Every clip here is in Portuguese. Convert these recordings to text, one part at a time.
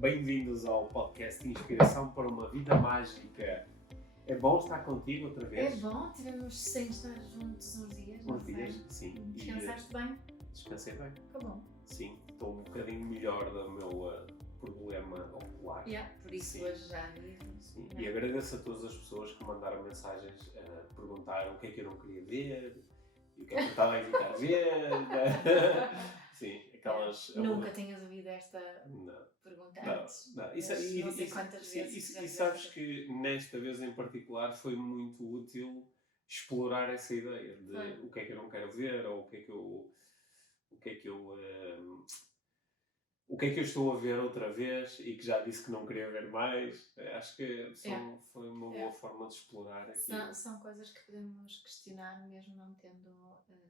Bem-vindos ao podcast Inspiração para uma Vida Mágica. É bom estar contigo outra vez? É bom, tivemos sem estar juntos uns dias, não sei. Sim. Descansaste bem? Descansei bem. Ficou bom. Sim, estou um bocadinho melhor do meu problema ocular. Por isso Sim. hoje já vi. Sim. E agradeço a todas as pessoas que mandaram mensagens a perguntar o que é que eu não queria ver e o que é que eu estava a evitar ver. Sim, aquelas... Nunca tinhas ouvido esta pergunta antes. Não. Não sei quantas vezes. E sabes que nesta vez em particular foi muito útil explorar essa ideia de o que é que eu não quero ver ou o que é que eu estou a ver outra vez e que já disse que não queria ver mais. Acho que foi uma boa forma de explorar aquilo. São coisas que podemos questionar mesmo não tendo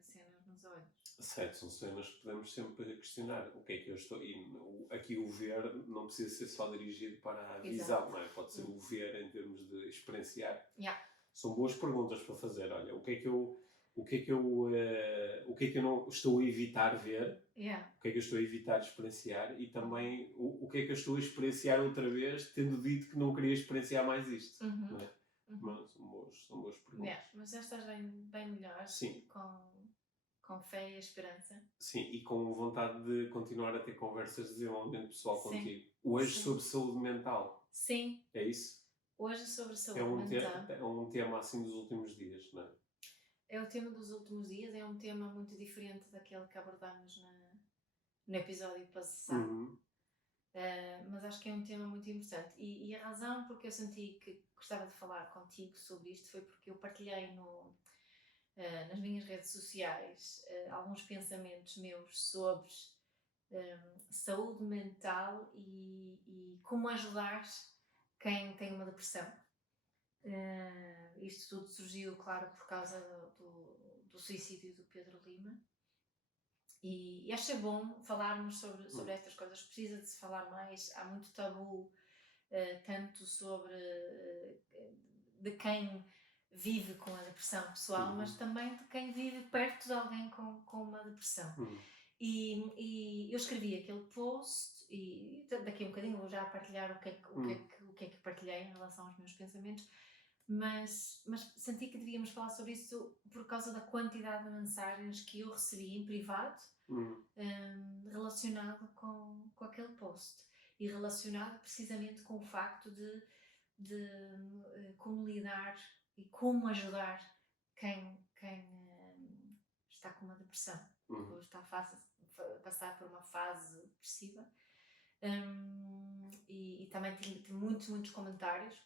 cenas nos olhos. Certo, são cenas que podemos sempre questionar. O que é que eu estou... E aqui o ver não precisa ser só dirigido para a visão, não é? Pode ser o ver em termos de experienciar. São boas perguntas para fazer. Olha, o que é que eu não estou a evitar ver? O que é que eu estou a evitar experienciar? E também o que é que eu estou a experienciar outra vez, tendo dito que não queria experienciar mais isto. Não é? Mas são boas perguntas. Mas já estás bem melhor. Sim. Com fé e esperança. Sim, e com vontade de continuar a ter conversas de desenvolvimento pessoal contigo. Hoje sobre saúde mental. Sim. É isso? Hoje sobre saúde mental. É um tema assim dos últimos dias, não é? É o tema dos últimos dias, é um tema muito diferente daquele que abordámos no episódio passado. Mas acho que é um tema muito importante. E a razão porque eu senti que gostava de falar contigo sobre isto foi porque eu partilhei nas minhas redes sociais alguns pensamentos meus sobre saúde mental e como ajudar quem tem uma depressão. Isto tudo surgiu, claro, por causa do suicídio do Pedro Lima. E acho bom falarmos sobre estas coisas. Precisa de se falar mais. Há muito tabu, tanto sobre de quem vive com a depressão pessoal, mas também de quem vive perto de alguém com uma depressão. E eu escrevi aquele post e daqui a um bocadinho vou já partilhar o que é que partilhei em relação aos meus pensamentos, mas senti que devíamos falar sobre isso por causa da quantidade de mensagens que eu recebi em privado relacionado com aquele post e relacionado precisamente com o facto de como lidar e como ajudar quem está com uma depressão ou está a passar por uma fase depressiva. E também tive muitos comentários,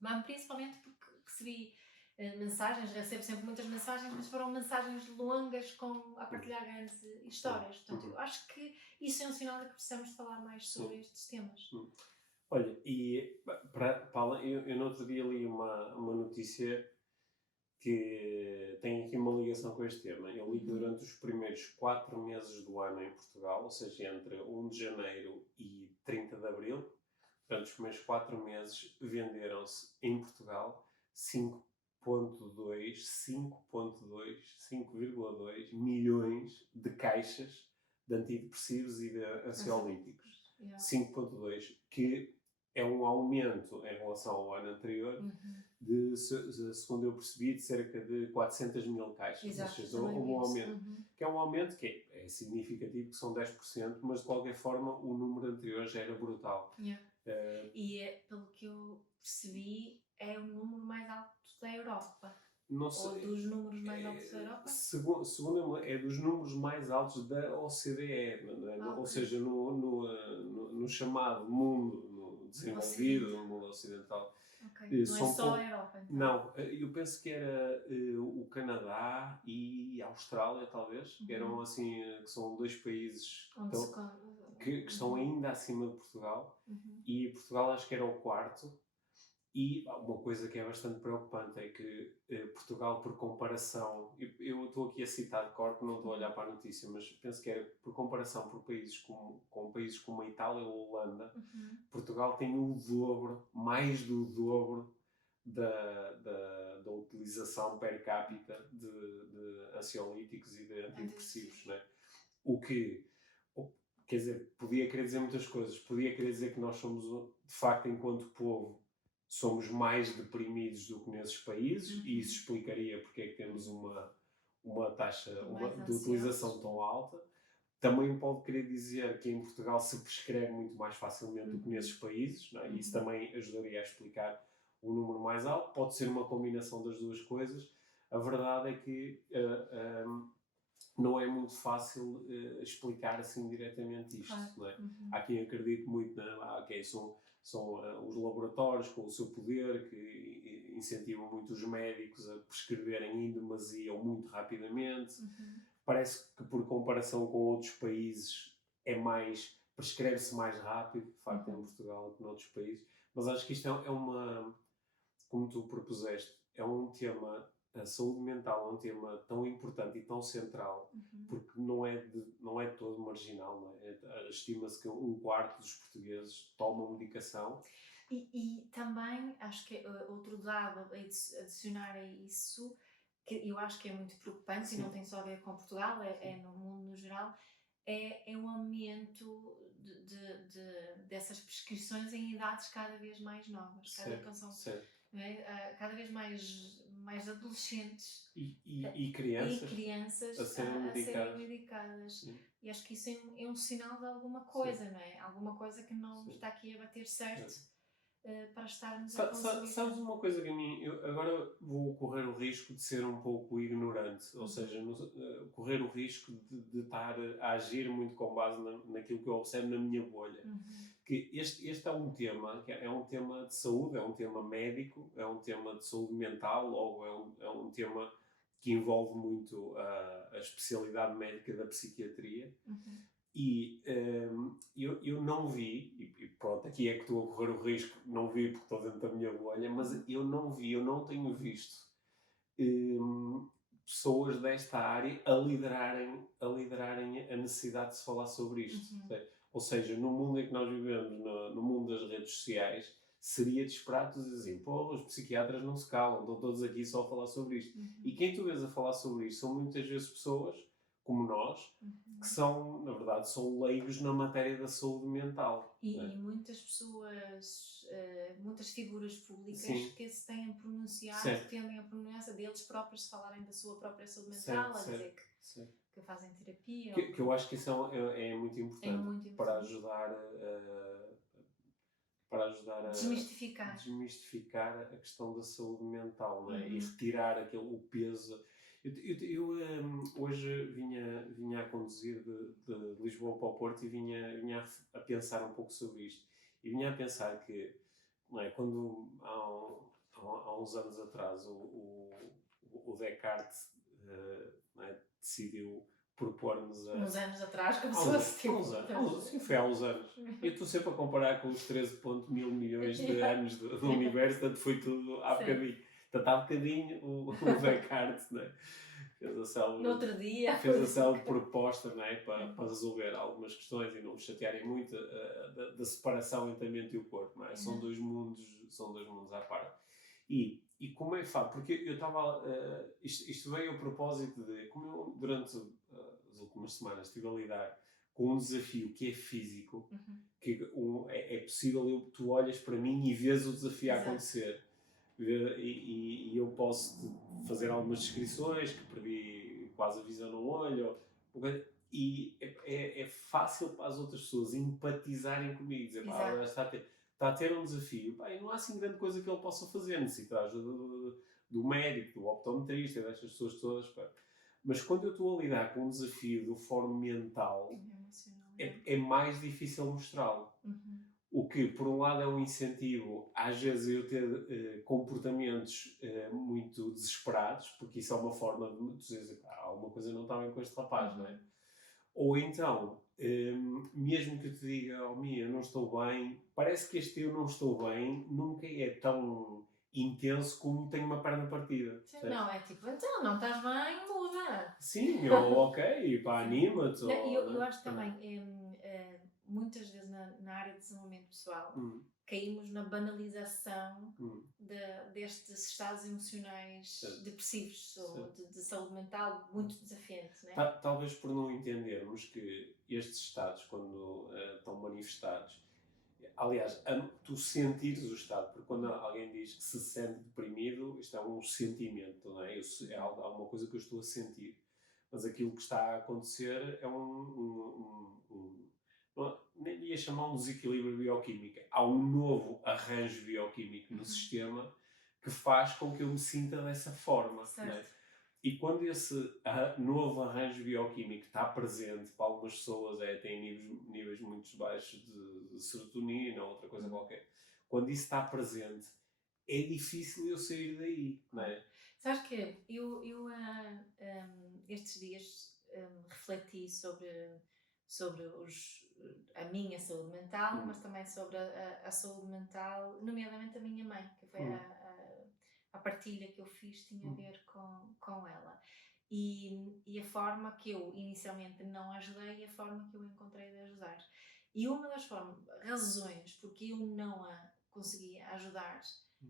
mas principalmente porque recebi recebo sempre muitas mensagens, mas foram mensagens longas a partilhar grandes histórias. Portanto, eu acho que isso é um sinal de que precisamos de falar mais sobre estes temas. Olha, e Paula, eu no outro dia li uma notícia que tem aqui uma ligação com este tema. Eu li que durante os primeiros 4 meses do ano em Portugal, ou seja, entre 1 de janeiro e 30 de abril, durante os primeiros 4 meses venderam-se em Portugal 5,2 milhões de caixas de antidepressivos e de ansiolíticos. 5,2, que é um aumento em relação ao ano anterior de, segundo eu percebi, de cerca de 400 mil caixas. Exato, ou seja, um aumento, que é um aumento que é significativo, que são 10%, mas de qualquer forma o número anterior já era brutal. E pelo que eu percebi, é o número mais alto da Europa. Não sei, ou dos números mais altos da Europa? Segundo é dos números mais altos da OCDE, ou seja, no chamado mundo desenvolvido, no mundo ocidental. Não é só a Europa, então? Não, eu penso que era o Canadá e a Austrália, talvez, que eram assim, que são 2 países que estão ainda acima de Portugal, e Portugal acho que era o 4º. E uma coisa que é bastante preocupante é que Portugal, por comparação, eu estou aqui a citar de cor, que não estou a olhar para a notícia, mas penso que era por comparação com países como a Itália ou a Holanda, Portugal tem o dobro, mais do dobro da utilização per capita de ansiolíticos e de antidepressivos, não é? O que quer dizer, podia querer dizer muitas coisas. Podia querer dizer que nós somos, de facto, enquanto povo, somos mais deprimidos do que nesses países, e isso explicaria porque é que temos uma taxa de utilização tão alta. Também pode querer dizer que em Portugal se prescreve muito mais facilmente do que nesses países, não é? Isso também ajudaria a explicar o número mais alto. Pode ser uma combinação das duas coisas. A verdade é que não é muito fácil explicar assim diretamente isto. Claro. Não é? Há quem acredite muito, são os laboratórios com o seu poder que incentivam muito os médicos a prescreverem em demasia ou muito rapidamente. Parece que por comparação com outros países prescreve-se mais rápido, de facto, em Portugal do que noutros países. Mas acho que isto é uma, como tu propuseste, é um tema, a saúde mental é um tema tão importante e tão central, porque não é todo marginal, não é? Estima-se que 1/4 dos portugueses tomam medicação. E também, acho que outro dado a adicionar a isso, que eu acho que é muito preocupante, Sim. E não tem só a ver com Portugal, é no mundo no geral, é um aumento dessas prescrições em idades cada vez mais novas. Cada vez mais adolescentes e crianças a serem medicadas. E acho que isso é um sinal de alguma coisa, não é? Alguma coisa que não está aqui a bater certo. Para estarmos a conseguir... Sabes uma coisa que a mim... Eu agora vou correr o risco de ser um pouco ignorante, ou seja, correr o risco de estar a agir muito com base naquilo que eu observo na minha bolha. Que este é um tema, que é um tema de saúde, é um tema médico, é um tema de saúde mental, logo é um tema que envolve muito a especialidade médica da psiquiatria. E eu não vi, e pronto, aqui é que estou a correr o risco, não vi porque estou dentro da minha bolha, mas eu não tenho visto pessoas desta área a liderarem a necessidade de se falar sobre isto. Ou seja, no mundo em que nós vivemos, no mundo das redes sociais, seria disparate dizer, os psiquiatras não se calam, estão todos aqui só a falar sobre isto. E quem tu vês a falar sobre isto são muitas vezes pessoas como nós, que são, na verdade, são leigos na matéria da saúde mental. E muitas pessoas, muitas figuras públicas Sim. que se têm pronunciado, certo. Tendem a pronunciar deles próprios, falarem da sua própria saúde mental, certo, a dizer que fazem terapia. Que eu acho que isso é muito importante, para ajudar a desmistificar a questão da saúde mental, não é? E retirar o peso. Eu hoje vinha a conduzir de Lisboa para o Porto e vinha a pensar um pouco sobre isto. E vinha a pensar que, não é, quando há uns anos atrás o Descartes não é, decidiu propor-nos uns anos atrás, como se fosse sim, foi há uns anos. Eu estou sempre a comparar com os 13,1 mil milhões de anos do universo, portanto foi tudo há bocadinho. Portanto, há bocadinho o Descartes, não é? Fez a célebre proposta, não é? Para resolver algumas questões e não chatearem muito da separação entre a mente e o corpo, não é? São dois mundos à parte. E como é fácil, porque eu estava... isto veio a propósito de... Como eu, durante as últimas semanas, estive a lidar com um desafio que é físico, que é possível, tu olhas para mim e vês o desafio a acontecer. E eu posso fazer algumas descrições, que perdi quase a visão no olho, e é fácil para as outras pessoas empatizarem comigo, dizer, está a ter um desafio, e não há assim grande coisa que ele possa fazer, necessita a ajuda do médico, do optometrista, destas pessoas todas. Mas quando eu estou a lidar com um desafio do fórum mental, é mais difícil mostrá-lo. O que, por um lado, é um incentivo, às vezes, eu ter comportamentos muito desesperados, porque isso é uma forma de dizer, alguma coisa não está bem com este rapaz, não é? Ou então, mesmo que eu te diga, eu não estou bem, parece que este eu não estou bem nunca é tão intenso como tenho uma perna partida. Sim, não, é tipo, então, não estás bem, muda. Sim, ou ok, anima-te. Eu acho também, muitas vezes na área de desenvolvimento pessoal, caímos na banalização destes estados emocionais depressivos ou de saúde mental muito desafiantes, não é? Talvez por não entendermos que estes estados, quando estão manifestados, aliás, tu sentires o estado, porque quando alguém diz que se sente deprimido, isto é um sentimento, não é? É alguma coisa que eu estou a sentir. Mas aquilo que está a acontecer é nem ia chamar um desequilíbrio bioquímico. Há um novo arranjo bioquímico no sistema que faz com que eu me sinta dessa forma. Não é? E quando esse novo arranjo bioquímico está presente, para algumas pessoas tem níveis muito baixos de serotonina ou outra coisa qualquer, quando isso está presente, é difícil eu sair daí, não é? Sabes que eu estes dias refleti sobre a minha saúde mental, mas também sobre a saúde mental, nomeadamente a minha mãe, que foi a partilha que eu fiz tinha a ver com ela. E a forma que eu inicialmente não ajudei e a forma que eu encontrei de ajudar. E uma das razões porque eu não a conseguia ajudar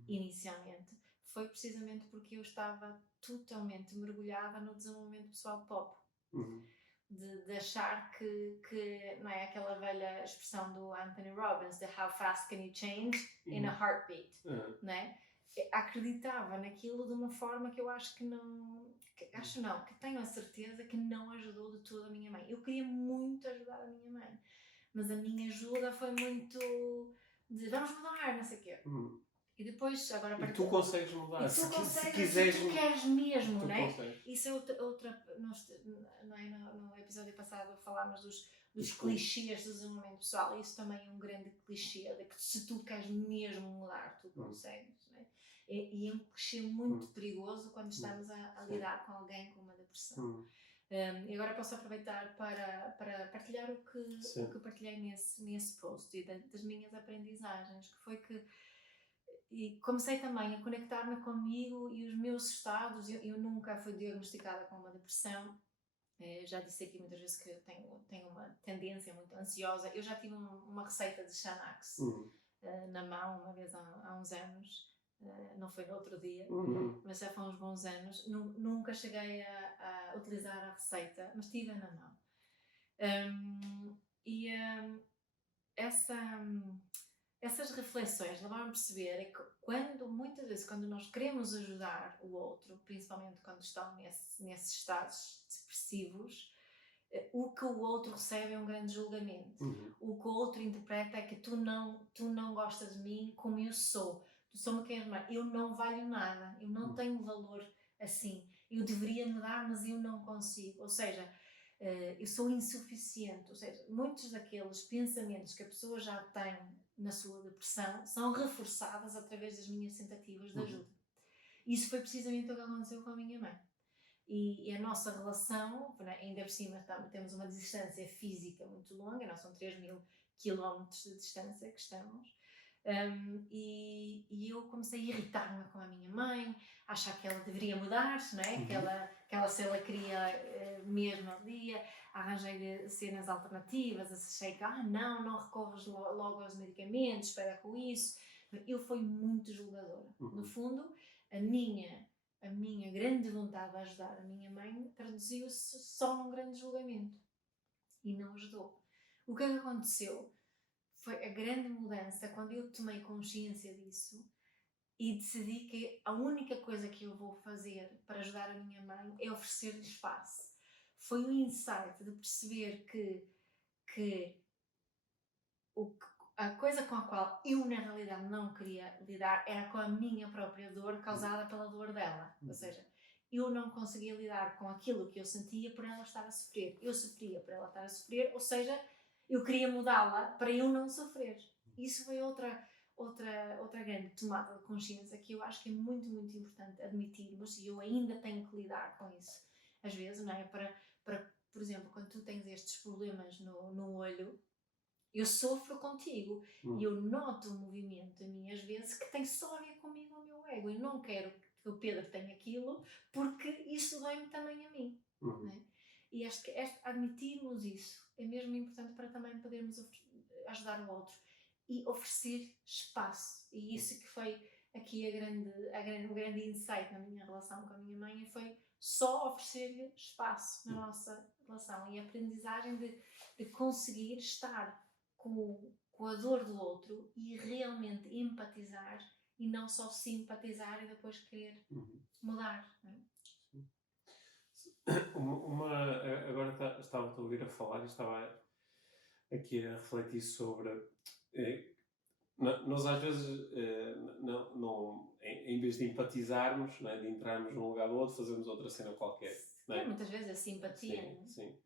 inicialmente foi precisamente porque eu estava totalmente mergulhada no desenvolvimento pessoal pop. De achar que não é aquela velha expressão do Anthony Robbins, de how fast can you change in a heartbeat, não é? Acreditava naquilo de uma forma que eu acho que que tenho a certeza que não ajudou de tudo a minha mãe. Eu queria muito ajudar a minha mãe, mas a minha ajuda foi muito de vamos mudar, não sei o quê. E depois, agora e tu consegues mudar, se quiseres, se tu queres mesmo, não é? Isso é outra no episódio passado falámos dos clichês do desenvolvimento pessoal, e isso também é um grande clichê, de que se tu queres mesmo mudar, tu consegues, não é? E é um clichê muito perigoso quando estamos a lidar com alguém com uma depressão. E agora posso aproveitar para partilhar o que partilhei nesse post e das minhas aprendizagens, que foi que e comecei também a conectar-me comigo e os meus estados. Eu nunca fui diagnosticada com uma depressão. Já disse aqui muitas vezes que eu tenho uma tendência muito ansiosa. Eu já tive uma receita de Xanax na mão uma vez há uns anos. Não foi no outro dia, mas já foi uns bons anos. Nunca cheguei a utilizar a receita, mas tive na mão. Essas reflexões levaram a perceber que muitas vezes quando nós queremos ajudar o outro, principalmente quando estão nesses estados depressivos, o que o outro recebe é um grande julgamento. O que o outro interpreta é que tu não gostas de mim como eu sou. Tu só me queres mais. Eu não valho nada. Eu não tenho valor assim. Eu deveria mudar, mas eu não consigo. Ou seja, eu sou insuficiente. Ou seja, muitos daqueles pensamentos que a pessoa já tem na sua depressão são reforçadas através das minhas tentativas de ajuda. Isso foi precisamente o que aconteceu com a minha mãe. E a nossa relação, ainda por cima temos uma distância física muito longa, nós são 3.000 quilómetros de distância que estamos, e eu comecei a irritar-me com a minha mãe, a achar que ela deveria mudar-se, não é? Que ela se ela queria mesmo ali, arranjei cenas alternativas, achei que não recorres logo aos medicamentos, espera com isso. Eu fui muito julgadora. No fundo, a minha grande vontade de ajudar a minha mãe traduziu-se só num grande julgamento e não ajudou. O que aconteceu foi a grande mudança quando eu tomei consciência disso e decidi que a única coisa que eu vou fazer para ajudar a minha mãe é oferecer-lhe espaço. Foi um insight de perceber que a coisa com a qual eu na realidade não queria lidar era com a minha própria dor causada pela dor dela. Ou seja, eu não conseguia lidar com aquilo que eu sentia por ela estar a sofrer. Eu sofria por ela estar a sofrer, ou seja, eu queria mudá-la para eu não sofrer. Isso foi outra grande tomada de consciência que eu acho que é muito, muito importante admitirmos, e eu ainda tenho que lidar com isso às vezes, não é? Por exemplo, quando tu tens estes problemas no olho, eu sofro contigo e eu noto um movimento em mim às vezes que tem só a ver comigo, o meu ego. Eu não quero que o Pedro tenha aquilo porque isso dói-me também a mim. Não é? E acho que admitirmos isso é mesmo importante para também podermos ajudar o outro e oferecer espaço. E isso que foi aqui o grande insight na minha relação com a minha mãe, foi só oferecer-lhe espaço na nossa relação e a aprendizagem de conseguir estar com a dor do outro e realmente empatizar e não só simpatizar e depois querer mudar. Não é? Agora estava a ouvir a falar e estava aqui a refletir sobre. Nós às vezes, em vez de empatizarmos, não é, de entrarmos num lugar do outro, fazemos outra cena qualquer. Não é? Muitas vezes a simpatia. Sim, não é? sim.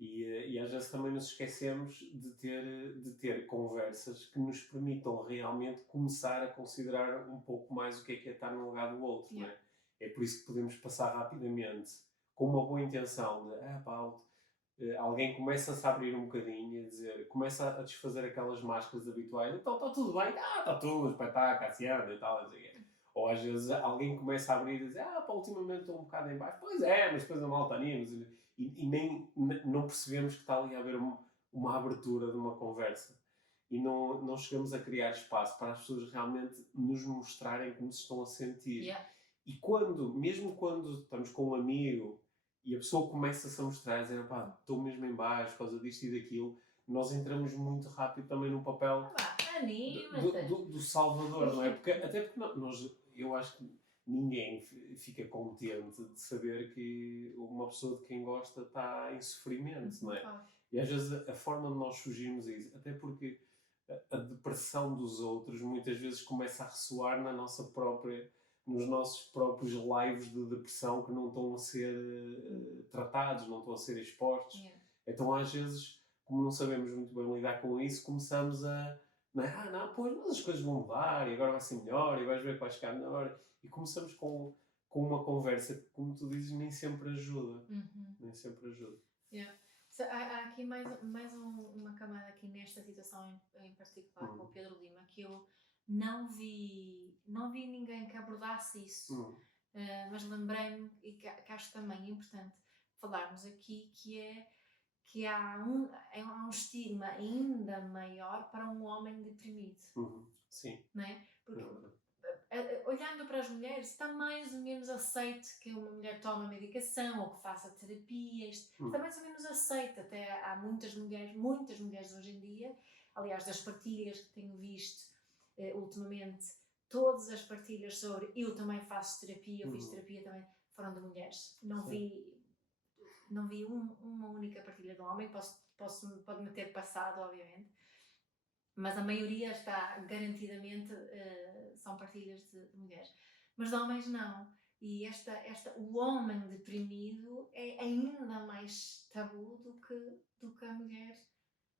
E às vezes também nos esquecemos de ter conversas que nos permitam realmente começar a considerar um pouco mais o que é estar no lugar do outro. Não é? É por isso que podemos passar rapidamente com uma boa intenção de alguém começa-se a abrir um bocadinho e dizer, começa a desfazer aquelas máscaras habituais, então está tudo bem, está tudo, espetáculo, Cassiano e tal, ou às vezes alguém começa a abrir e dizer, ultimamente estou um bocado em baixo, pois é, mas depois a malta anima, e nem não percebemos que está ali a haver uma abertura de uma conversa e não chegamos a criar espaço para as pessoas realmente nos mostrarem como se estão a sentir. E mesmo quando estamos com um amigo e a pessoa começa-se a mostrar, a dizer, estou mesmo em baixo por causa disto e daquilo, nós entramos muito rápido também no papel do salvador, não é? Até porque eu acho que ninguém fica contente de saber que uma pessoa de quem gosta está em sofrimento, não é? E às vezes a forma de nós fugirmos a isso, até porque a depressão dos outros muitas vezes começa a ressoar nos nossos próprios lives de depressão que não estão a ser tratados, não estão a ser expostos. Então às vezes, como não sabemos muito bem lidar com isso, começamos a pois, mas as coisas vão mudar e agora vai ser melhor e vais ver que vai ficar melhor. E começamos com uma conversa que, como tu dizes, nem sempre ajuda. Nem sempre ajuda. Há aqui mais uma camada aqui nesta situação em particular com o Pedro Lima, que eu não vi ninguém que abordasse isso, mas lembrei-me, e que acho também importante falarmos aqui, que há um estigma ainda maior para um homem deprimido. Sim. Não é? Porque, olhando para as mulheres, está mais ou menos aceito que uma mulher tome medicação ou que faça terapia. Está mais ou menos aceito. Até há muitas mulheres hoje em dia, aliás, das partilhas que tenho visto ultimamente, todas as partilhas sobre eu também faço terapia, eu fiz terapia também, foram de mulheres. Não vi uma única partilha de um homem, pode-me ter passado, obviamente, mas a maioria está garantidamente, são partilhas de mulheres. Mas de homens não. E o homem deprimido é ainda mais tabu do que a mulher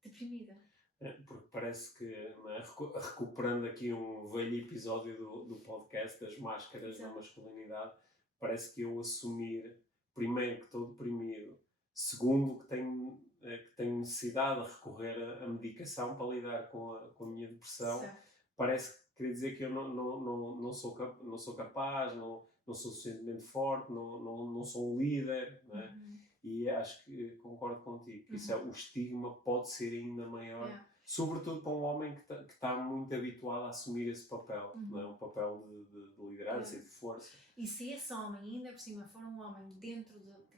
deprimida. Porque parece que, recuperando aqui um velho episódio do podcast das máscaras da masculinidade, parece que eu assumir, primeiro, que estou deprimido, segundo, que tenho necessidade de recorrer à medicação para lidar com a minha depressão, parece que quer dizer que eu não sou capaz, não sou suficientemente forte, não sou um líder, não é? E acho que concordo contigo, que o estigma pode ser ainda maior, sobretudo para um homem que está muito habituado a assumir esse papel, não é? Um papel de liderança e de força. E se esse homem, ainda por cima, for um homem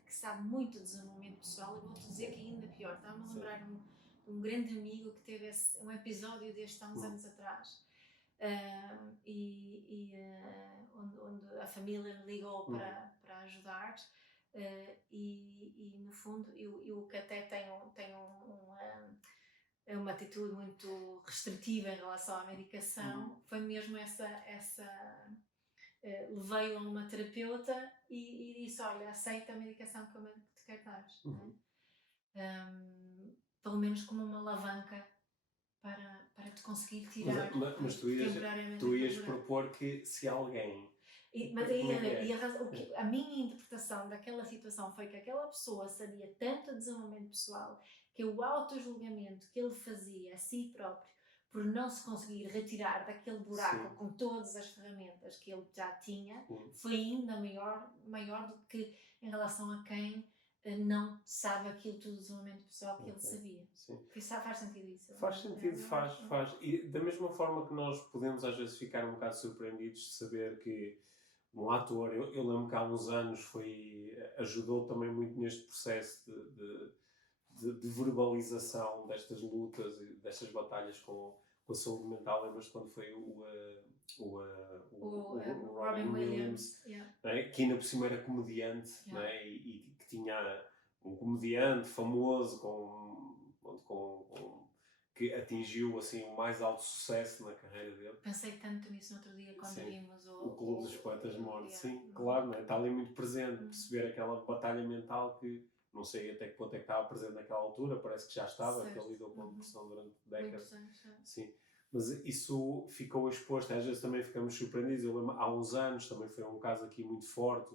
que sabe muito de desenvolvimento pessoal, eu vou-te dizer que é ainda pior. Estava-me a lembrar de um grande amigo que teve um episódio deste há uns anos atrás, onde a família me ligou para ajudar. E no fundo eu que até tenho uma atitude muito restritiva em relação à medicação, foi mesmo levei-o a uma terapeuta e disse, olha, aceita a medicação que eu te quero dar, pelo menos como uma alavanca para te conseguir tirar mas tu ias propor que se alguém... Mas a minha interpretação daquela situação foi que aquela pessoa sabia tanto de desenvolvimento pessoal que o autojulgamento que ele fazia a si próprio por não se conseguir retirar daquele buraco com todas as ferramentas que ele já tinha foi ainda maior do que em relação a quem não sabe aquilo tudo do desenvolvimento pessoal que ele sabia. Sim. Faz sentido isso? Faz sentido, faz. E da mesma forma que nós podemos às vezes ficar um bocado surpreendidos de saber que um ator, eu lembro que há uns anos ajudou também muito neste processo de verbalização destas lutas e destas batalhas com a saúde mental. Lembras-te quando foi o Robin Williams, né? Que ainda por cima era comediante, né? E que tinha um comediante famoso que atingiu assim, o mais alto sucesso na carreira dele. Pensei tanto nisso no outro dia quando vimos o Clube dos Poetas Mortos. Sim, claro, né? Está ali muito presente, perceber aquela batalha mental que não sei até que ponto é que estava presente naquela altura, parece que já estava, que ele lidou com a depressão durante décadas. Sim. Mas isso ficou exposto, às vezes também ficamos surpreendidos. Eu lembro, há uns anos também foi um caso aqui muito forte,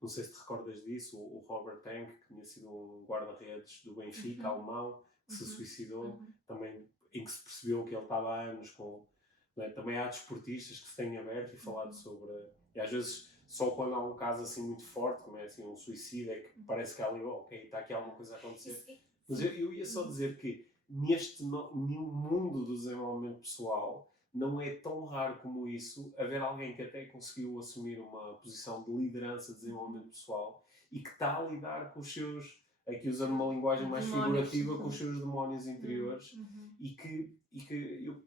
não sei se te recordas disso, o Robert Enke, que tinha sido um guarda-redes do Benfica, alemão, que se suicidou, também, em que se percebeu que ele estava há anos com... Né? Também há desportistas que se têm aberto e falado sobre... E às vezes, só quando há um caso assim muito forte, como é assim, um suicídio, é que parece que há ali, ok, está aqui alguma coisa a acontecer. Mas eu ia só dizer que neste mundo do desenvolvimento pessoal, não é tão raro como isso haver alguém que até conseguiu assumir uma posição de liderança de desenvolvimento pessoal e que está a lidar com os seus, aqui usando uma linguagem mais figurativa, com os seus demónios interiores e que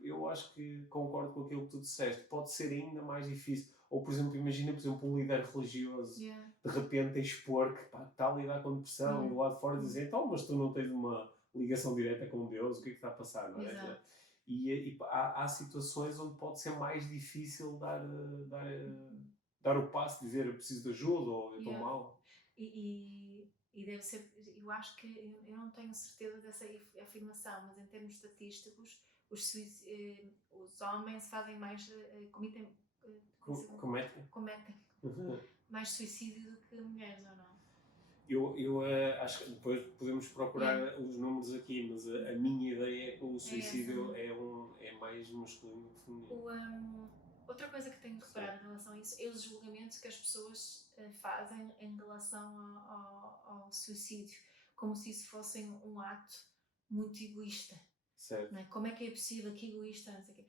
eu acho que concordo com aquilo que tu disseste, pode ser ainda mais difícil. Ou, por exemplo, imagina, um líder religioso de repente expor que está a lidar com depressão e do lado de fora dizer, então, mas tu não tens uma ligação direta com Deus, o que é que está a passar, não é? Exato. E há situações onde pode ser mais difícil dar o passo, dizer eu preciso de ajuda ou eu estou mal. E deve ser, eu acho que, eu não tenho certeza dessa afirmação, mas em termos estatísticos, os homens fazem mais, cometem mais suicídio do que mulheres, ou não? Eu acho que depois podemos procurar os números aqui, mas a minha ideia é que o suicídio é mais masculino que feminino. Outra coisa que tenho reparado em relação a isso é os julgamentos que as pessoas fazem em relação ao suicídio, como se isso fosse um ato muito egoísta. Certo. Não é? Como é que é possível que egoísta, não sei o quê.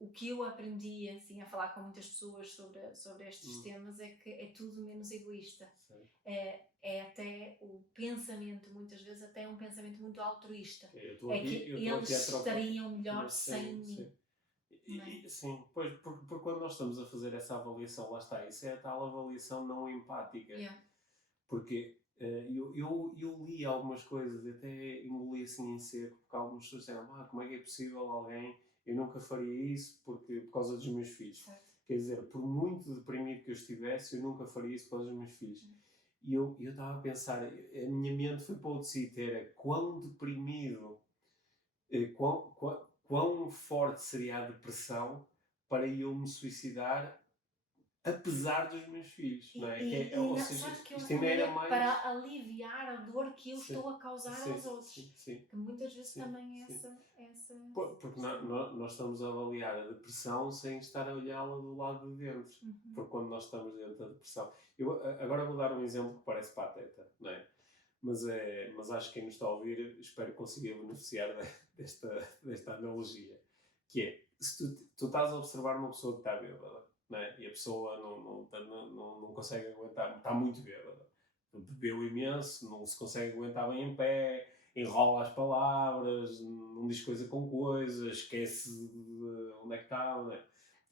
O que eu aprendi assim, a falar com muitas pessoas sobre estes temas é que é tudo menos egoísta. É até o pensamento, muitas vezes até um pensamento muito altruísta. Que eles estariam melhor sem mim. Sim, pois, porque quando nós estamos a fazer essa avaliação, lá está, isso é a tal avaliação não empática. Porque eu li algumas coisas, até engoli assim em seco, porque algumas pessoas disseram, como é que é possível alguém, eu nunca faria isso por causa dos meus filhos. Certo. Quer dizer, por muito deprimido que eu estivesse, eu nunca faria isso por causa dos meus filhos. E eu estava a pensar, a minha mente foi para outro sítio, era quão deprimido, quão forte seria a depressão para eu me suicidar apesar dos meus filhos, não é? Ou seja, isto ainda era mais... para aliviar a dor que eu estou a causar aos outros. Que muitas vezes também é essa... Porque nós estamos a avaliar a depressão sem estar a olhá-la do lado de dentro. Porque quando nós estamos dentro da depressão... Eu agora vou dar um exemplo que parece pateta, não é? Mas acho que quem nos está a ouvir, espero que consiga beneficiar desta analogia. Que é, se tu estás a observar uma pessoa que está bêbada, não é? E a pessoa não consegue aguentar, está muito bêbada, bebeu imenso, não se consegue aguentar bem em pé, enrola as palavras, não diz coisa com coisa, esquece de onde é que está, não é?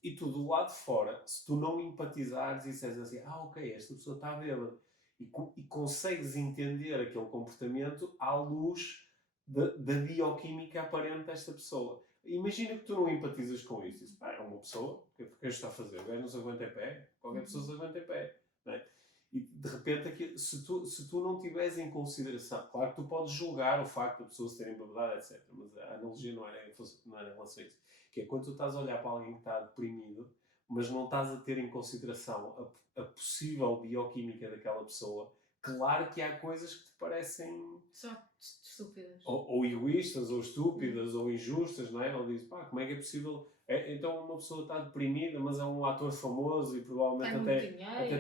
E tu do lado de fora, se tu não empatizares e disseres assim, ok, esta pessoa está bêbada, e consegues entender aquele comportamento à luz da bioquímica aparente desta pessoa. Imagina que tu não empatizas com isso. Dizes, é uma pessoa, o que é que está a fazer? O gajo não se aguenta em pé? Qualquer pessoa se aguenta em pé. Não é? E de repente, se tu não tiveres em consideração, claro que tu podes julgar o facto de pessoas terem bebedade, etc. Mas a analogia não era em relação a isso. Que é quando tu estás a olhar para alguém que está deprimido, mas não estás a ter em consideração a possível bioquímica daquela pessoa, claro que há coisas que te parecem... Só estúpidas. Ou egoístas, ou estúpidas, ou injustas, não é? Ele diz, pá, como é que é possível... então uma pessoa está deprimida, mas é um ator famoso e provavelmente até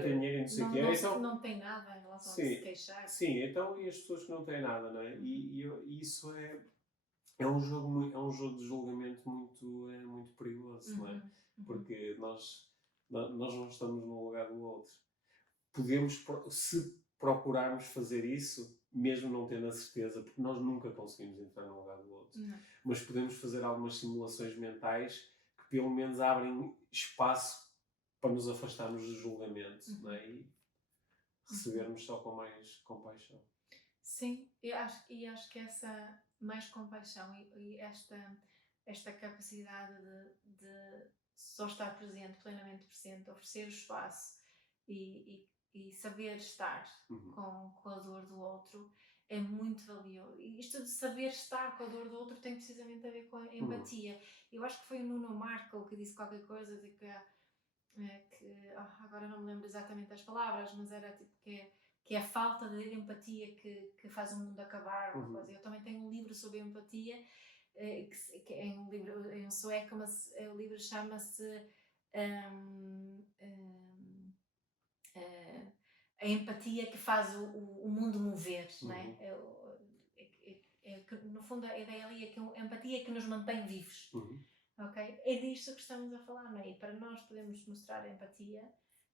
tem dinheiro e não sei o quê. Não tem nada em relação a se queixar. Sim, então e as pessoas que não têm nada, não é? E isso é um jogo de julgamento muito perigoso, não é? Porque nós não estamos no lugar do outro. Podemos, se procurarmos fazer isso, mesmo não tendo a certeza, porque nós nunca conseguimos entrar no lugar do outro. Não. Mas podemos fazer algumas simulações mentais que pelo menos abrem espaço para nos afastarmos do julgamento, não é? E recebermos só com mais compaixão. Sim, acho que essa mais compaixão e esta capacidade de só estar presente, plenamente presente, oferecer o espaço e saber estar com a dor do outro é muito valioso. E isto de saber estar com a dor do outro tem precisamente a ver com a empatia. Eu acho que foi o Nuno Marco que disse qualquer coisa de que agora não me lembro exatamente das palavras, mas era tipo que é a falta de empatia que faz o mundo acabar. Uma coisa. Eu também tenho um livro sobre empatia, que é um livro em sueco, mas o livro chama-se a empatia que faz o mundo mover, não é? No fundo a ideia ali é que a empatia que nos mantém vivos. Okay? É disto que estamos a falar, não é? E para nós podermos mostrar empatia,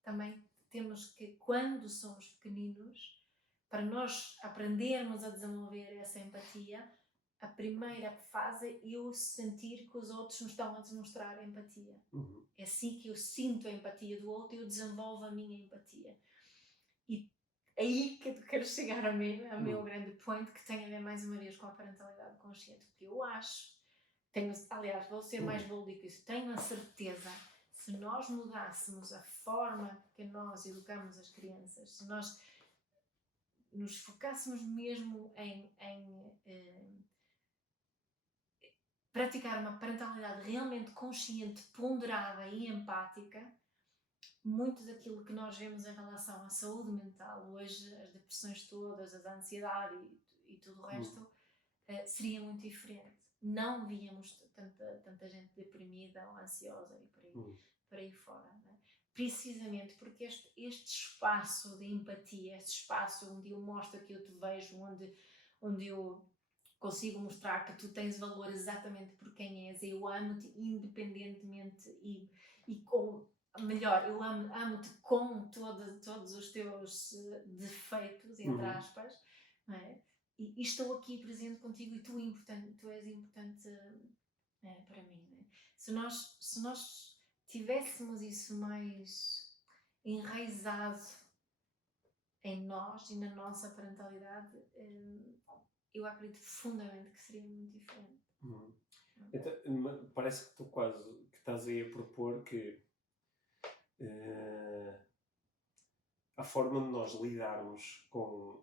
também temos que, quando somos pequeninos, para nós aprendermos a desenvolver essa empatia, a primeira fase é eu sentir que os outros nos estão a demonstrar empatia. É assim que eu sinto a empatia do outro e eu desenvolvo a minha empatia. E aí que eu quero chegar ao meu grande point, que tem a ver mais uma vez com a parentalidade consciente, porque eu acho... aliás, vou ser mais bold que isso. Tenho a certeza, se nós mudássemos a forma que nós educamos as crianças, se nós nos focássemos mesmo em praticar uma parentalidade realmente consciente, ponderada e empática, muito daquilo que nós vemos em relação à saúde mental, hoje as depressões todas, a ansiedade e tudo o resto, seria muito diferente. Não víamos tanta gente deprimida ou ansiosa e por aí fora. Não é? Precisamente porque este espaço de empatia, este espaço onde eu mostro que eu te vejo, onde eu consigo mostrar que tu tens valor exatamente por quem és, eu amo-te independentemente melhor, eu amo-te com todos os teus defeitos, entre aspas, não é? E estou aqui presente contigo e tu és importante para mim. Né? Se nós tivéssemos isso mais enraizado em nós e na nossa parentalidade, eu acredito profundamente que seria muito diferente. Então, parece que tu quase que estás aí a propor que a forma de nós lidarmos com...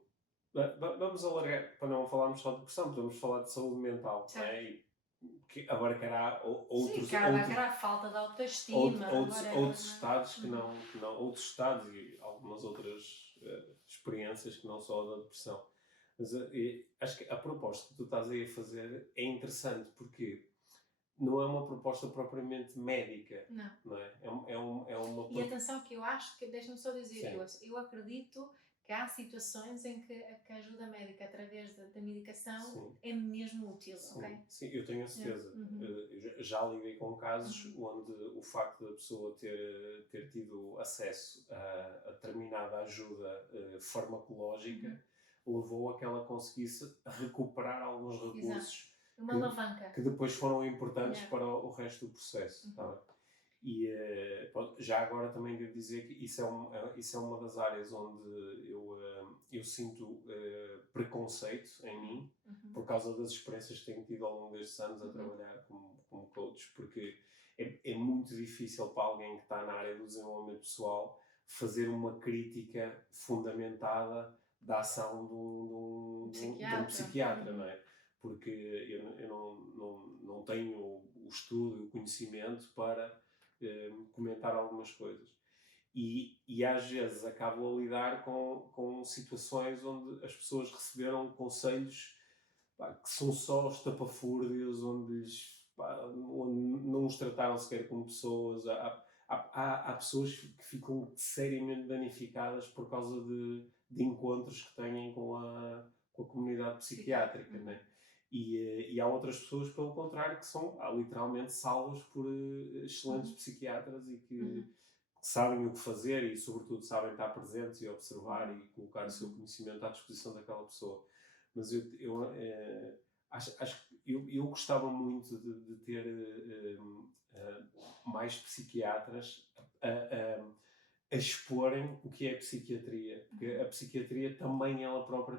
Vamos alargar, para não falarmos só de depressão, podemos falar de saúde mental, não é? E que abarcará outros... Sim, abarcará a falta de autoestima. Outros estados que não... Outros estados e algumas outras experiências que não só a da depressão. Mas acho que a proposta que tu estás aí a fazer é interessante, porque não é uma proposta propriamente médica. Não é? É uma... E atenção que eu acho que, deixa-me só dizer, eu acredito que há situações em que a ajuda médica através da medicação é mesmo útil, ok? Sim, eu tenho a certeza. Já lidei com casos onde o facto da pessoa ter tido acesso a determinada ajuda farmacológica levou a que ela conseguisse recuperar alguns recursos uma alavanca que depois foram importantes para o resto do processo. Tá? E já agora também devo dizer que isso é uma das áreas onde eu sinto preconceito em mim por causa das experiências que tenho tido ao longo destes anos a trabalhar como coach, porque é muito difícil para alguém que está na área do desenvolvimento pessoal fazer uma crítica fundamentada da ação de um psiquiatra, não é? Porque eu não tenho o estudo e o conhecimento para comentar algumas coisas. e às vezes acabo a lidar com situações onde as pessoas receberam conselhos, pá, que são só estapafúrdios, onde não os trataram sequer como pessoas. Há pessoas que ficam seriamente danificadas por causa de encontros que têm com a comunidade psiquiátrica, né? E há outras pessoas, pelo contrário, que são literalmente salvas por excelentes psiquiatras e que sabem o que fazer e, sobretudo, sabem estar presentes e observar e colocar o seu conhecimento à disposição daquela pessoa. Mas eu gostava muito de ter mais psiquiatras a exporem o que é a psiquiatria, porque a psiquiatria também ela própria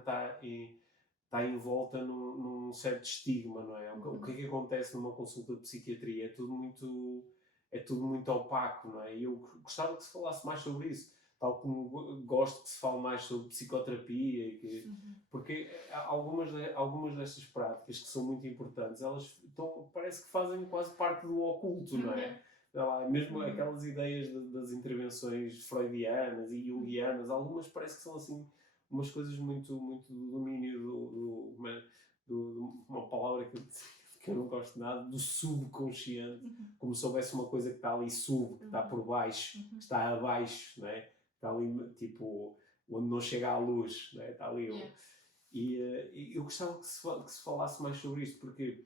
está envolta num certo estigma, não é? O que é que acontece numa consulta de psiquiatria? É tudo muito opaco, não é? E eu gostava que se falasse mais sobre isso, tal como gosto que se fale mais sobre psicoterapia, porque algumas destas práticas que são muito importantes, elas parece que fazem quase parte do oculto, não é? Mesmo aquelas ideias das intervenções freudianas e junguianas, algumas parece que são assim umas coisas muito, muito do domínio uma palavra que eu não gosto nada, do subconsciente, como se houvesse uma coisa que está ali que está por baixo, que está abaixo, não é? Está ali, tipo, onde não chega à luz, não é? Está ali. E eu gostava que se falasse mais sobre isto, porque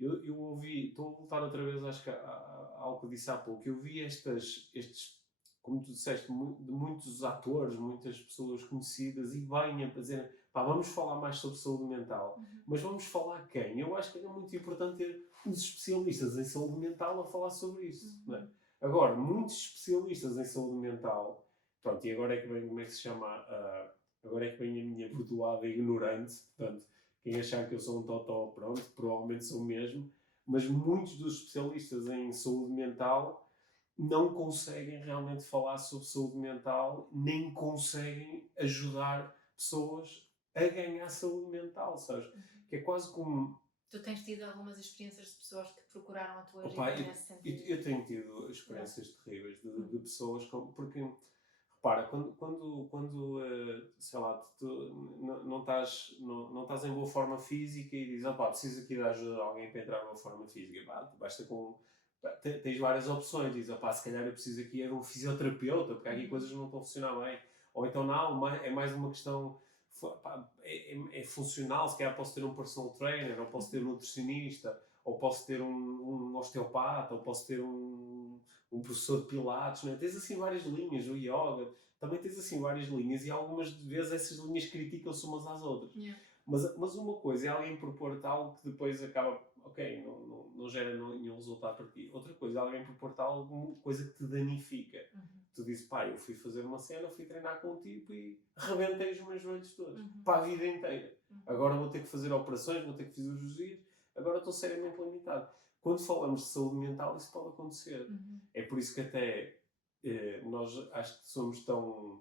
eu ouvi, estou a voltar outra vez, acho que algo que eu disse há pouco, eu vi estes, como tu disseste, de muitos atores, muitas pessoas conhecidas e bem a dizer, pá, vamos falar mais sobre saúde mental, mas vamos falar quem? Eu acho que era muito importante ter os especialistas em saúde mental a falar sobre isso, não é? Agora, muitos especialistas em saúde mental, pronto, e agora é que vem, como é que se chama, agora é que vem a minha bordoada ignorante, portanto, quem achar que eu sou um totó, pronto, provavelmente sou mesmo, mas muitos dos especialistas em saúde mental não conseguem realmente falar sobre saúde mental, nem conseguem ajudar pessoas a ganhar saúde mental, sabes? Que é quase como... Tu tens tido algumas experiências de pessoas que procuraram a tua ajuda nesse sentido? Eu tenho tido experiências terríveis de pessoas, porque... Repara, quando sei lá, tu não estás em boa forma física e dizes, preciso aqui de ajuda de alguém para entrar numa forma física, basta com... Tens várias opções, dizes, se calhar eu preciso aqui de um fisioterapeuta, porque aqui coisas não estão a funcionar bem. Ou então não, é mais uma questão, é funcional, se calhar posso ter um personal trainer, ou posso ter um nutricionista, ou posso ter um osteopata, ou posso ter um professor de pilates, não é? Tens assim várias linhas, o yoga, também tens assim várias linhas e algumas vezes essas linhas criticam-se umas às outras. Mas uma coisa é alguém propor-te algo que depois acaba, não gera nenhum resultado para ti. Outra coisa é alguém propor-te alguma coisa que te danifica. Tu dizes, eu fui fazer uma cena, fui treinar com um tipo e rebentei os meus joelhos todos, para a vida inteira. Agora vou ter que fazer operações, vou ter que fazer os dias, agora estou seriamente limitado. Quando falamos de saúde mental, isso pode acontecer. É por isso que até nós acho que somos tão,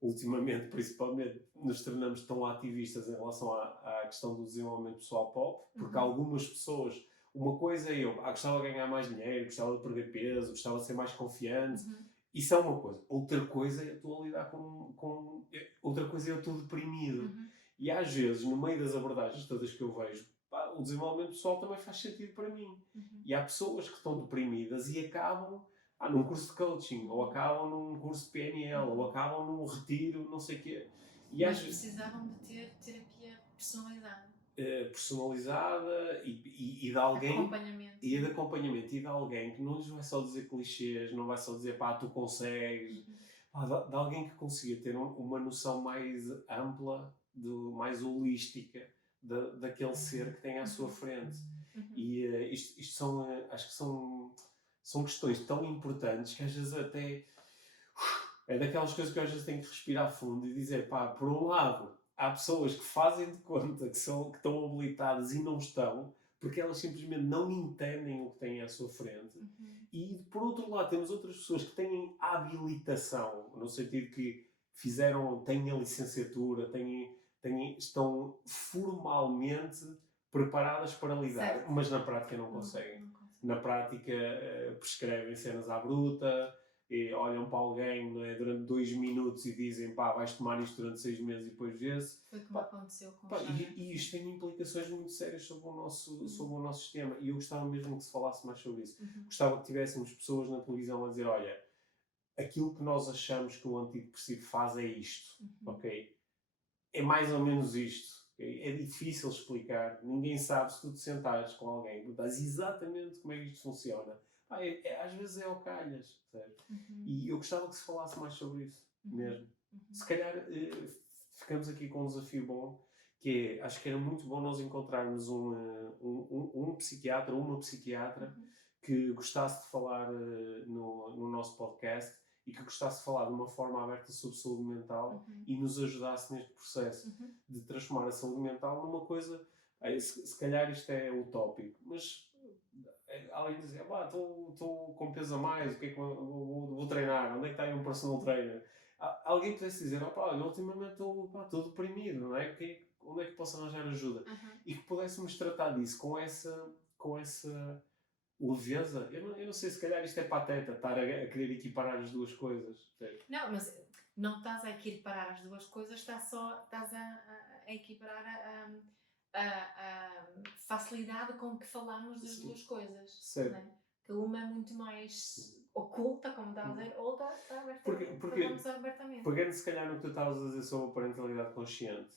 ultimamente, principalmente, nos tornamos tão ativistas em relação à questão do desenvolvimento pessoal pop, porque algumas pessoas, uma coisa é eu gostava de ganhar mais dinheiro, gostava de perder peso, gostava de ser mais confiante, isso é uma coisa. Outra coisa é eu estou a lidar outra coisa é eu estou deprimido. E às vezes, no meio das abordagens todas que eu vejo, o desenvolvimento pessoal também faz sentido para mim. E há pessoas que estão deprimidas e acabam num curso de coaching, ou acabam num curso de PNL, ou acabam num retiro, não sei o quê. Mas precisavam de ter terapia personalizada. Personalizada e de alguém... Acompanhamento. E de acompanhamento. E de alguém que não lhes vai só dizer clichês, não vai só dizer, tu consegues. De alguém que consiga ter uma noção mais ampla, mais holística daquele ser que tem à sua frente. E isto são, acho que são questões tão importantes que às vezes até é daquelas coisas que eu às vezes tenho que respirar fundo e dizer, por um lado, há pessoas que fazem de conta que estão habilitadas e não estão, porque elas simplesmente não entendem o que têm à sua frente. E por outro lado, temos outras pessoas que têm habilitação, no sentido que têm a licenciatura, estão formalmente preparadas para lidar, certo, mas na prática não conseguem. Na prática prescrevem cenas à bruta, e olham para alguém, não é, durante 2 minutos e dizem, pá, vais tomar isto durante 6 meses e depois vê-se. Foi como aconteceu com e isto tem implicações muito sérias sobre o nosso sistema. E eu gostava mesmo que se falasse mais sobre isso. Gostava que tivéssemos pessoas na televisão a dizer, olha, aquilo que nós achamos que o antidepressivo faz é isto, ok? É mais ou menos isto. Okay? É difícil explicar. Ninguém sabe. Se tu te sentares com alguém, perguntas exatamente como é que isto funciona. Às vezes é ao calhas. E eu gostava que se falasse mais sobre isso, mesmo. Se calhar ficamos aqui com um desafio bom, que é, acho que era muito bom nós encontrarmos um psiquiatra ou uma psiquiatra que gostasse de falar no nosso podcast e que gostasse de falar de uma forma aberta sobre saúde mental e nos ajudasse neste processo de transformar a saúde mental numa coisa, se calhar isto é utópico, mas alguém dizia, estou com peso a mais, o que é que vou treinar? Onde é que está aí um personal trainer? Alguém pudesse dizer, ultimamente estou deprimido, não é? Onde é que posso arranjar ajuda? E que pudéssemos tratar disso com essa leveza. Eu não sei, se calhar isto é pateta, estar a querer equiparar as duas coisas. Não, mas não estás a equiparar as duas coisas, estás a equiparar a facilidade com que falamos das duas coisas. Certo. Não é? Que uma é muito mais oculta, como está a dizer, outra está aberta. Falamos abertamente. Pegando se calhar no que tu estavas a dizer sobre a parentalidade consciente,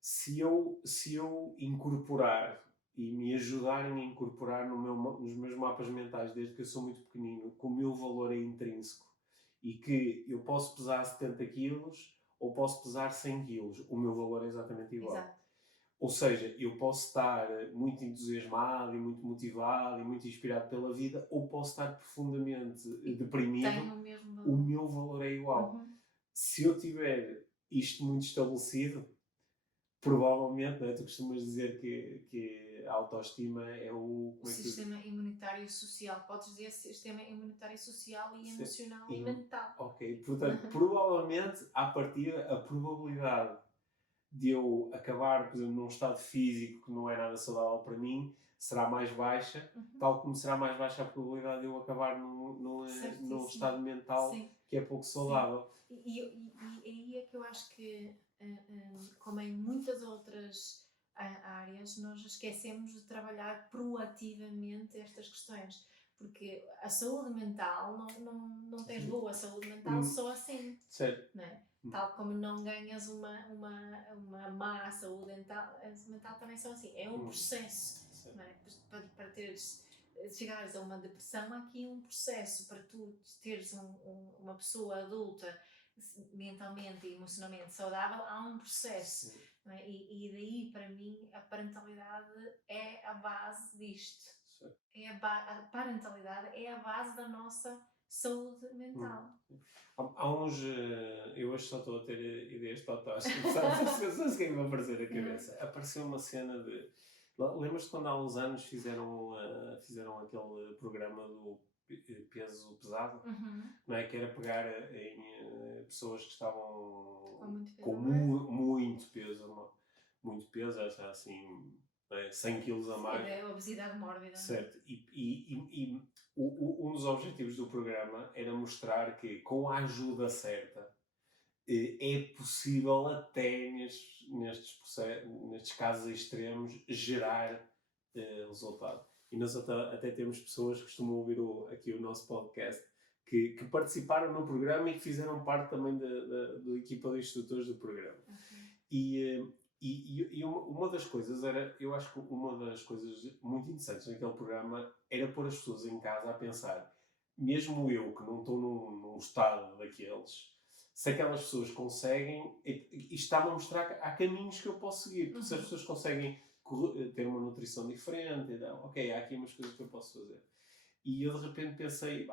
se eu incorporar e me ajudarem a incorporar nos meus mapas mentais desde que eu sou muito pequenino, que o meu valor é intrínseco e que eu posso pesar 70 quilos ou posso pesar 100 quilos, o meu valor é exatamente igual. Exato. Ou seja, eu posso estar muito entusiasmado e muito motivado e muito inspirado pela vida, ou posso estar profundamente deprimido. Tem o mesmo valor. O meu valor é igual. Se eu tiver isto muito estabelecido, provavelmente, não é? Tu costumas dizer que a autoestima é o sistema imunitário social. Podes dizer sistema imunitário social e emocional e mental. Ok, portanto, provavelmente, à partida, a probabilidade de eu acabar, por exemplo, num estado físico que não é nada saudável para mim, será mais baixa, tal como será mais baixa a probabilidade de eu acabar num estado mental que é pouco saudável. E aí é que eu acho que, como em muitas outras áreas, nós esquecemos de trabalhar proativamente estas questões. Porque a saúde mental, não tens boa saúde mental só assim. Certo. Não é? Tal como não ganhas uma má saúde mental também são assim. É um processo. Não é? Para chegares a uma depressão, há aqui um processo para tu teres uma pessoa adulta mentalmente e emocionalmente saudável, há um processo. Não é? E daí, para mim, a parentalidade é a base disto. A parentalidade é a base da nossa saúde mental. Há uns... eu hoje só estou a ter ideias totós. Sabes o que é que me apareceu na cabeça? Apareceu uma cena de... Lembras-te quando há uns anos fizeram aquele programa do peso pesado? Não é? Que era pegar em pessoas que estavam com muito peso, assim, 100 kg a mais. É obesidade mórbida. Certo. E um dos objetivos do programa era mostrar que, com a ajuda certa, é possível até nestes casos extremos gerar resultado. E nós até temos pessoas que costumam ouvir aqui o nosso podcast que participaram no programa e que fizeram parte também da equipa de instrutores do programa. E uma das coisas eu acho que uma das coisas muito interessantes naquele programa era pôr as pessoas em casa a pensar, mesmo eu que não estou num estado daqueles, se aquelas pessoas conseguem, isto está-me a mostrar que há caminhos que eu posso seguir, porque se as pessoas conseguem ter uma nutrição diferente, então, ok, há aqui umas coisas que eu posso fazer. E eu de repente pensei,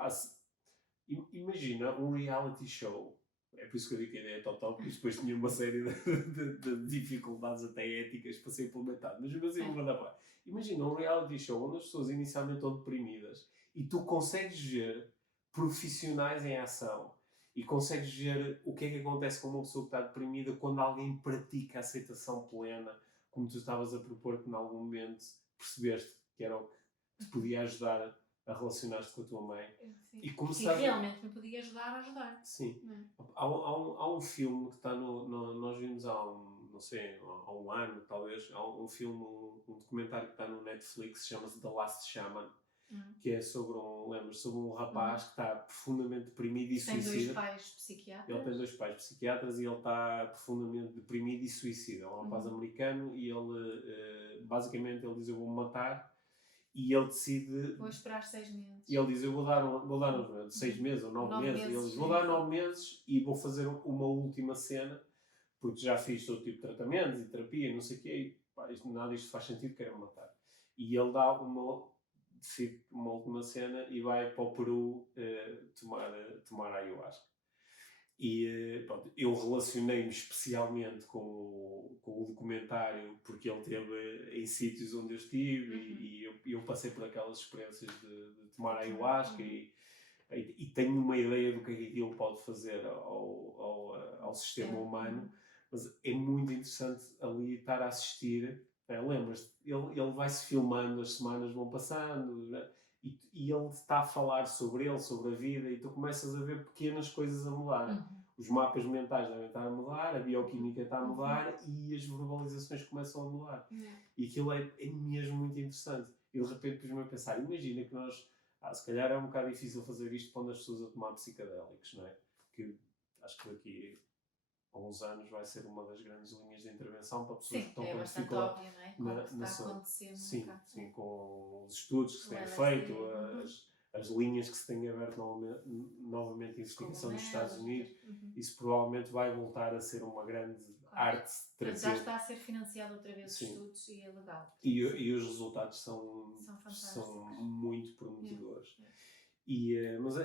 imagina um reality show. É por isso que eu digo que a ideia é total, porque depois tinha uma série de dificuldades até éticas para ser implementado. Mas eu vou mandar para. Imagina um reality show onde as pessoas inicialmente estão deprimidas e tu consegues ver profissionais em ação e consegues ver o que é que acontece com uma pessoa que está deprimida quando alguém pratica a aceitação plena, como tu estavas a propor, que em algum momento percebeste que era o que te podia ajudar a relacionar-te com a tua mãe. Sim. E começar... realmente me podia ajudar a ajudar. Sim. É? Há um filme que está nós vimos não sei, há um ano, talvez. Há um filme, um documentário que está no Netflix, chama-se The Last Shaman, que é sobre um rapaz que está profundamente deprimido e suicida. Tem 2 pais psiquiatras. Ele tem 2 pais psiquiatras e ele está profundamente deprimido e suicida. É um rapaz americano e ele, basicamente, ele diz: eu vou-me matar. E ele decide... Vou esperar 6 meses. E ele diz: eu vou dar 6 meses ou 9 meses. E ele diz: vou dar 9 meses e vou fazer uma última cena, porque já fiz todo tipo de tratamentos e terapia, não sei o quê, e pá, nada disto faz sentido, quero matar. E ele decide uma última cena e vai para o Peru tomar ayahuasca. E pronto, eu relacionei-me especialmente com o documentário porque ele esteve em sítios onde eu estive e eu passei por aquelas experiências de tomar ayahuasca e tenho uma ideia do que é que aquilo pode fazer ao sistema humano, mas é muito interessante ali estar a assistir. Lembras-te, ele vai-se filmando, as semanas vão passando, né? E ele está a falar sobre ele, sobre a vida, e tu começas a ver pequenas coisas a mudar. Os mapas mentais devem estar a mudar, a bioquímica está a mudar e as verbalizações começam a mudar. E aquilo é mesmo muito interessante. E de repente pus-me a pensar, imagina que nós, se calhar é um bocado difícil fazer isto quando as pessoas a tomar psicodélicos, não é? Que acho que daqui a uns anos vai ser uma das grandes linhas de intervenção para pessoas que estão com dificuldade. Óbvio, não é? Com o que está a acontecer. Sim, com os estudos que se têm feito, as linhas que se têm aberto novamente em investigação nos Estados Unidos. Isso provavelmente vai voltar a ser uma grande arte terapêutica. Já está a ser financiado outra vez os estudos e é legal. E os resultados são muito prometedores.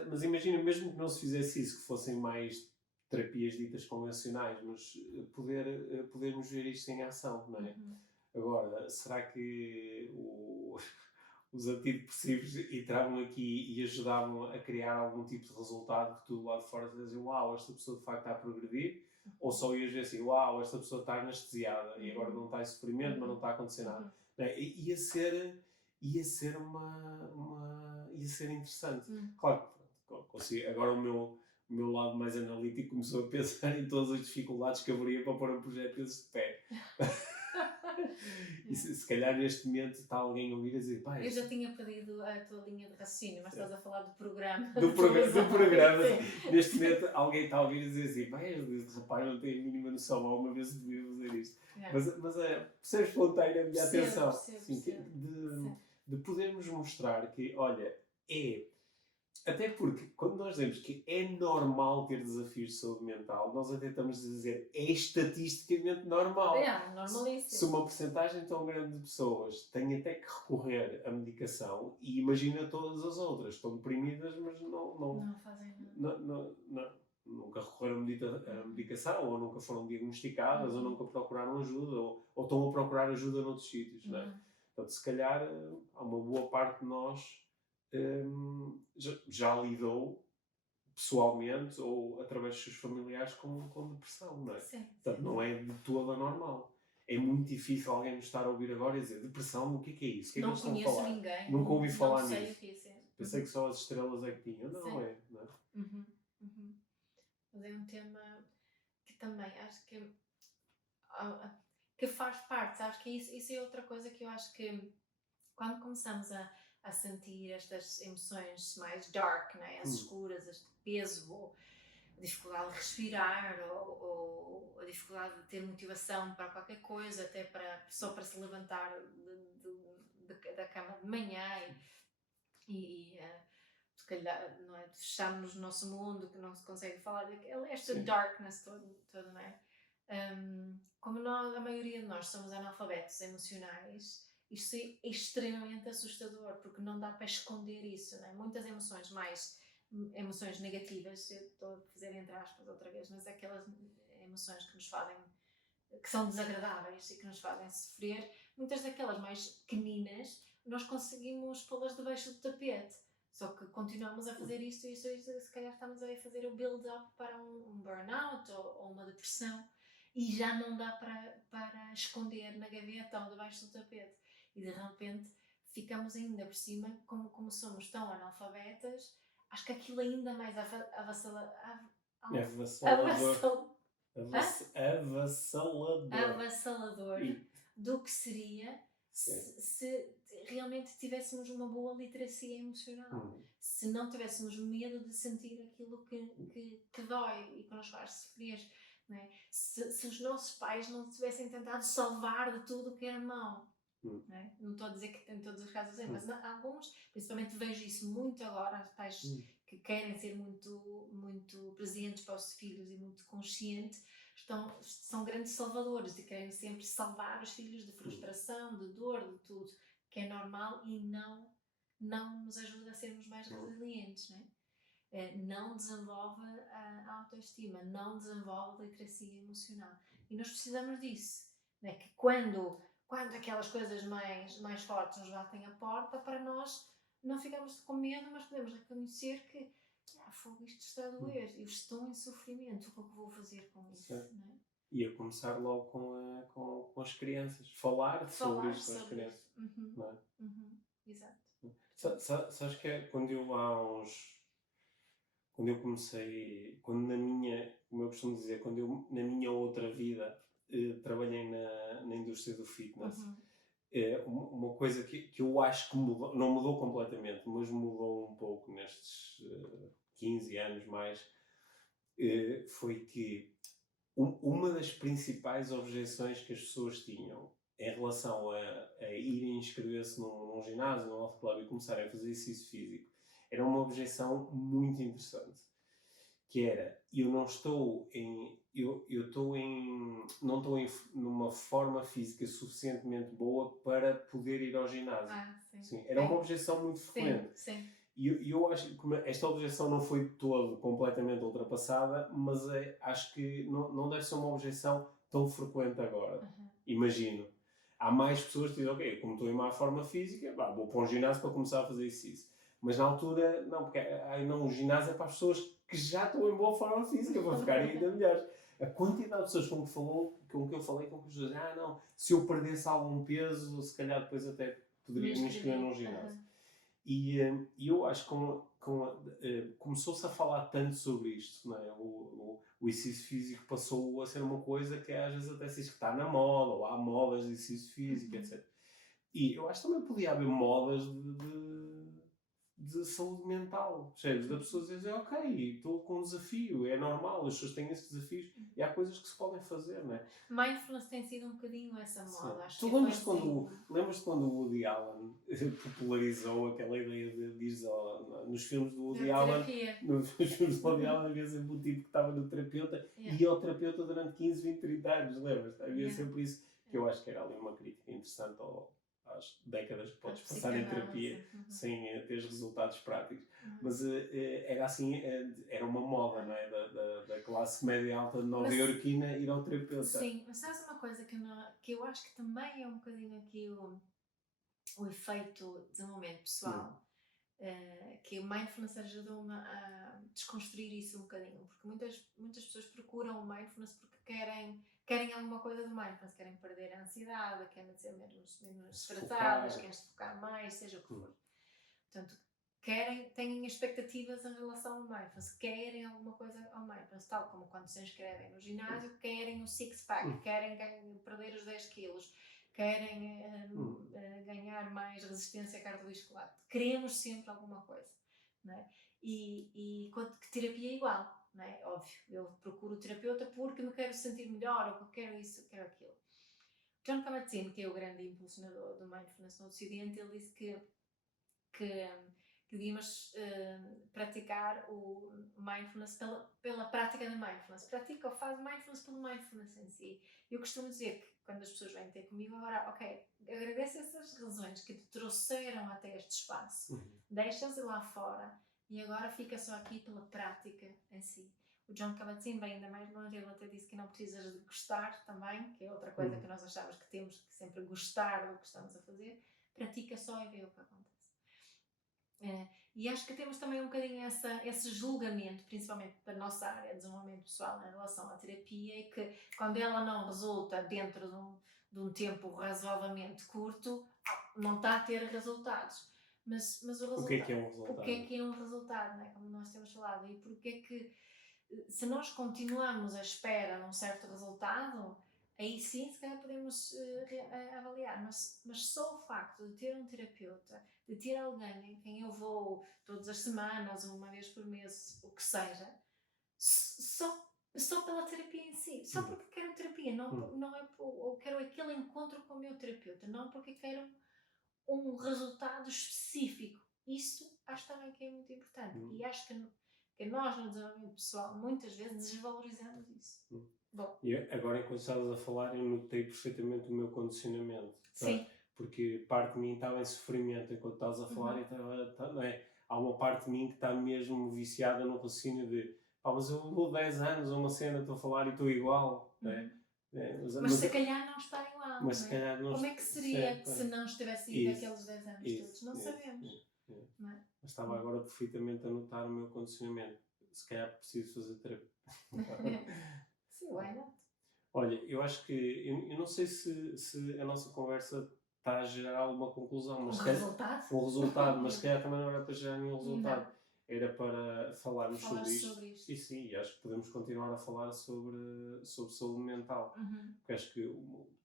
Mas imagina, mesmo que não se fizesse isso, que fossem mais terapias ditas convencionais, mas podermos ver isto em ação, não é? Agora, será que os antidepressivos entravam aqui e ajudavam a criar algum tipo de resultado que tu lá de fora dizes: uau, esta pessoa de facto está a progredir? Ou só ias ver assim: uau, esta pessoa está anestesiada e agora não está em sofrimento, mas não está a acontecer nada? Ia ser interessante. Claro, agora o meu lado mais analítico começou a pensar em todas as dificuldades que haveria para pôr um projeto desses de pé. E se calhar neste momento está alguém a ouvir a dizer: pá, eu já tinha perdido a tua linha de raciocínio, mas estás a falar do programa. Do programa. Neste momento alguém está a ouvir a dizer assim: pá, este rapaz não tem a mínima noção, alguma vez devia fazer isto. Mas percebes espontânea a minha atenção. De podermos mostrar que, olha, até porque, quando nós dizemos que é normal ter desafios de saúde mental, nós até estamos a dizer é estatisticamente normal. Normalíssimo. Se uma porcentagem tão grande de pessoas tem até que recorrer à medicação, e imagina todas as outras, estão deprimidas, mas não fazem nada. Nunca recorreram à medicação, ou nunca foram diagnosticadas, ou nunca procuraram ajuda, ou estão a procurar ajuda noutros sítios, não é? Portanto, se calhar, há uma boa parte de nós já lidou pessoalmente ou através dos seus familiares com depressão, não é? Portanto, não é de toda normal. É muito difícil alguém nos estar a ouvir agora e dizer: depressão, o que é isso? O que é que eles estão a falar? Ninguém. Nunca ouvi falar nisso. Não sei o que é. Pensei que só as estrelas é que tinham. Não é? Mas é um tema que também acho que faz parte. Acho que isso é outra coisa que eu acho que quando começamos a sentir estas emoções mais dark, né? As escuras, este peso, ou a dificuldade de respirar, ou a dificuldade de ter motivação para qualquer coisa, até só para se levantar da cama de manhã e se calhar, não é? Fecharmos no nosso mundo, que não se consegue falar esta darkness toda, não é? Como a maioria de nós somos analfabetos emocionais, isto é extremamente assustador, porque não dá para esconder isso, não é? Muitas emoções negativas, eu estou a fazer entre aspas outra vez, mas aquelas emoções que são desagradáveis e que nos fazem sofrer, muitas daquelas mais pequeninas, nós conseguimos pô-las debaixo do tapete. Só que continuamos a fazer isto e se calhar estamos a fazer o build-up para um burnout ou uma depressão, e já não dá para esconder na gaveta ou debaixo do tapete. E de repente ficamos ainda por cima, como somos tão analfabetas, acho que aquilo ainda mais avassalador. Avassalador do que seria se realmente tivéssemos uma boa literacia emocional. Se não tivéssemos medo de sentir aquilo que dói e que nos faz sofrer. Não é? Se os nossos pais não tivessem tentado salvar de tudo o que era mau. Não é? Não estou a dizer que tem todos os casos assim, mas alguns, principalmente vejo isso muito agora, os pais que querem ser muito, muito presentes para os filhos e muito conscientes, são grandes salvadores e querem sempre salvar os filhos de frustração, de dor, de tudo, que é normal e não nos ajuda a sermos mais resilientes, não é? Não desenvolve a autoestima, não desenvolve a literacia emocional. E nós precisamos disso, não é? Que quando aquelas coisas mais fortes nos batem a porta, para nós não ficamos com medo, mas podemos reconhecer que isto está a doer, eu estou em sofrimento, o que é que vou fazer com isso? Não é? E a começar logo com as crianças. Falar sobre isto com as crianças. Não é? Exato. Sabes que quando eu comecei, como eu costumo dizer, quando eu na minha outra vida trabalhei na indústria do fitness, uma coisa que eu acho que mudou, não mudou completamente, mas mudou um pouco nestes 15 anos mais, foi que uma das principais objeções que as pessoas tinham em relação a irem inscrever-se num ginásio, num health club e começarem a fazer exercício físico, era uma objeção muito interessante, que era, eu não estou numa forma física suficientemente boa para poder ir ao ginásio. Sim. Era uma objeção muito frequente. Sim. E eu acho que esta objeção não foi de todo completamente ultrapassada, mas acho que não deve ser uma objeção tão frequente agora. Imagino. Há mais pessoas que dizem, ok, como estou em má forma física, vou para um ginásio para começar a fazer exercício. Mas na altura, não, porque o ginásio é para as pessoas que já estão em boa forma física, para ficarem ainda melhores. A quantidade de pessoas com que eu falei, com que as pessoas dizem, não, se eu perdesse algum peso, se calhar depois até poderia me inscrever num ginásio. E eu acho que começou-se a falar tanto sobre isto, não é? O exercício físico passou a ser uma coisa que às vezes até se diz que está na moda, ou há modas de exercício físico, etc. E eu acho que também podia haver modas de saúde mental, percebes? Da pessoa dizer, ok, estou com um desafio, é normal, as pessoas têm esses desafios e há coisas que se podem fazer, não é? Mindfulness tem sido um bocadinho essa moda. Acho tu lembras-te quando o Woody Allen popularizou aquela ideia de diz nos filmes do Woody Allen, nos filmes do Woody Allen havia sempre um tipo que estava no terapeuta e ia ao terapeuta durante 15, 20, 30 anos, lembras-te? Havia sempre isso, que eu acho que era ali uma crítica interessante às décadas que podes passar em terapia sem ter resultados práticos. Mas era assim, era uma moda, não é? Da classe média alta nova-iorquina ir ao terapeuta. Sim, mas sabes uma coisa que eu acho que também é um bocadinho aqui o efeito de desenvolvimento pessoal, que o mindfulness ajudou-me a desconstruir isso um bocadinho, porque muitas pessoas procuram o mindfulness porque querem alguma coisa do mindfulness, querem perder a ansiedade, querem ser menos estressadas, querem se focar mais, seja o que for. Portanto, têm expectativas em relação ao mindfulness, querem alguma coisa ao mindfulness, tal como quando se inscrevem no ginásio, querem o six-pack, querem perder os 10 quilos, querem ganhar mais resistência cardiovascular. Queremos sempre alguma coisa, não é? E que terapia é igual. Não é? Óbvio, eu procuro o terapeuta porque me quero sentir melhor, ou porque quero isso, quero aquilo. John Kabat-Zinn, que é o grande impulsionador do mindfulness no Ocidente, ele disse que devíamos praticar o mindfulness pela prática da mindfulness. Pratica ou faz mindfulness pelo mindfulness em si. Eu costumo dizer que quando as pessoas vêm ter comigo agora, ok, agradeço essas razões que te trouxeram até este espaço, deixa-as lá fora e agora fica só aqui pela prática em si. O John Kabat-Zinn vai ainda mais longe, ele até disse que não precisas de gostar também, que é outra coisa que nós achamos que temos que sempre gostar do que estamos a fazer. Pratica só e vê o que acontece. E acho que temos também um bocadinho esse julgamento, principalmente da nossa área de desenvolvimento pessoal em relação à terapia, e que quando ela não resulta dentro de um tempo razoavelmente curto, não está a ter resultados. Mas o resultado, o que é que é um resultado? O que é que é um resultado, não é? Como nós temos falado, e porque é que, se nós continuamos à espera de um certo resultado, aí sim, se calhar podemos avaliar, mas só o facto de ter um terapeuta, de ter alguém em quem eu vou todas as semanas ou uma vez por mês, o que seja, só pela terapia em si, só porque quero terapia, não é ou quero aquele encontro com o meu terapeuta, não porque quero um resultado específico. Isso acho também que é muito importante. E acho que nós no desenvolvimento pessoal muitas vezes desvalorizamos isso. Bom. E agora, enquanto estavas a falar, eu notei perfeitamente o meu condicionamento. Sim. Porque parte de mim estava em sofrimento enquanto estavas a falar, não é? Há uma parte de mim que está mesmo viciada no raciocínio de mas eu vou 10 anos a uma cena, estou a falar e estou igual. Mas se calhar não está igual. Mas se calhar não. Como é que seria se não estivesse ido aqueles 10 anos todos? Não sabemos. Não é? Mas estava agora perfeitamente a notar o meu condicionamento. Se calhar preciso fazer terapia. Sim, why not? Olha, eu acho que. Eu não sei se a nossa conversa está a gerar alguma conclusão. Mas resultado? Mas se calhar também não era para gerar nenhum resultado. Não. Era para falarmos sobre isto. E sim, acho que podemos continuar a falar sobre saúde mental. Porque acho que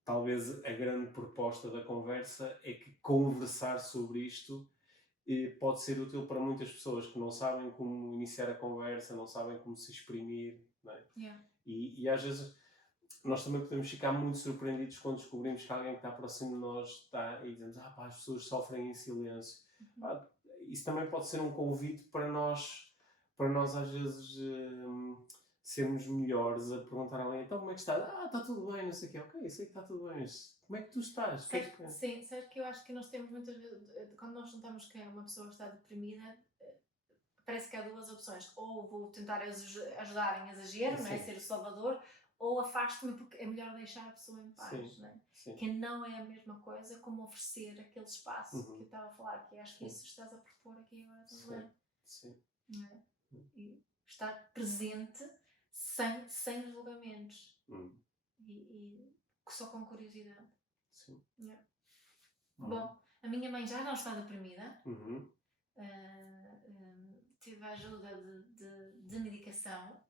talvez a grande proposta da conversa é que conversar sobre isto pode ser útil para muitas pessoas que não sabem como iniciar a conversa, não sabem como se exprimir, não é? E às vezes nós também podemos ficar muito surpreendidos quando descobrimos que alguém que está próximo de nós está e dizemos, as pessoas sofrem em silêncio. Isso também pode ser um convite para nós às vezes sermos melhores a perguntar a alguém, então como é que está? Está tudo bem, não sei o quê. Ok, sei que está tudo bem, mas como é que tu estás? Sim, certo que eu acho que nós temos muitas vezes, quando nós notamos que uma pessoa está deprimida, parece que há duas opções. Ou vou tentar ajudar em exagero, não é? Ser o salvador, ou afasto-me porque é melhor deixar a pessoa em paz, não é? Que não é a mesma coisa como oferecer aquele espaço que eu estava a falar, que acho que isso estás a propor aqui agora também. Não é? E estar presente sem julgamentos e só com curiosidade. Bom, a minha mãe já não está deprimida. Tive a ajuda de medicação,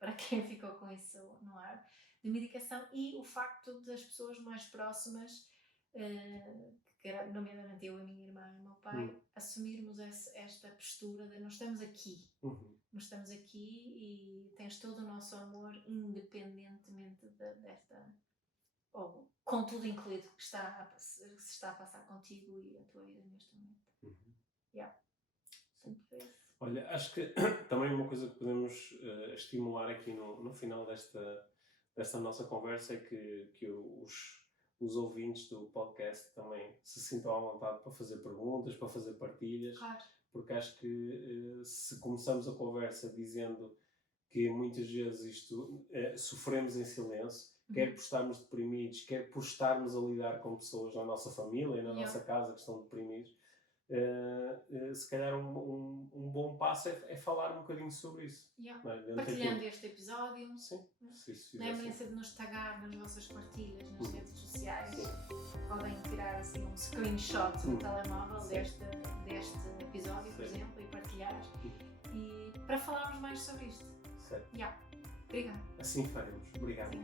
para quem ficou com isso no ar, de medicação, e o facto das pessoas mais próximas, que era nomeadamente eu, a minha irmã e o meu pai, assumirmos esta postura de nós estamos aqui. Nós estamos aqui e tens todo o nosso amor, independentemente desta, ou com tudo incluído que se está a passar contigo e a tua vida neste momento. Sempre foi isso. Olha, acho que também uma coisa que podemos estimular aqui no final desta nossa conversa é que os ouvintes do podcast também se sintam à vontade para fazer perguntas, para fazer partilhas. Claro. Porque acho que se começamos a conversa dizendo que muitas vezes sofremos em silêncio, quer por estarmos deprimidos, quer por estarmos a lidar com pessoas na nossa família e na nossa casa que estão deprimidos, se calhar um bom passo é falar um bocadinho sobre isso. Partilhando este episódio. Sim. Lembrem-se de nos tagar nas vossas partilhas nas redes sociais. Podem tirar assim um screenshot do telemóvel deste episódio, por exemplo, e partilhar. E para falarmos mais sobre isto. Certo. Obrigada. Assim faremos. Obrigado.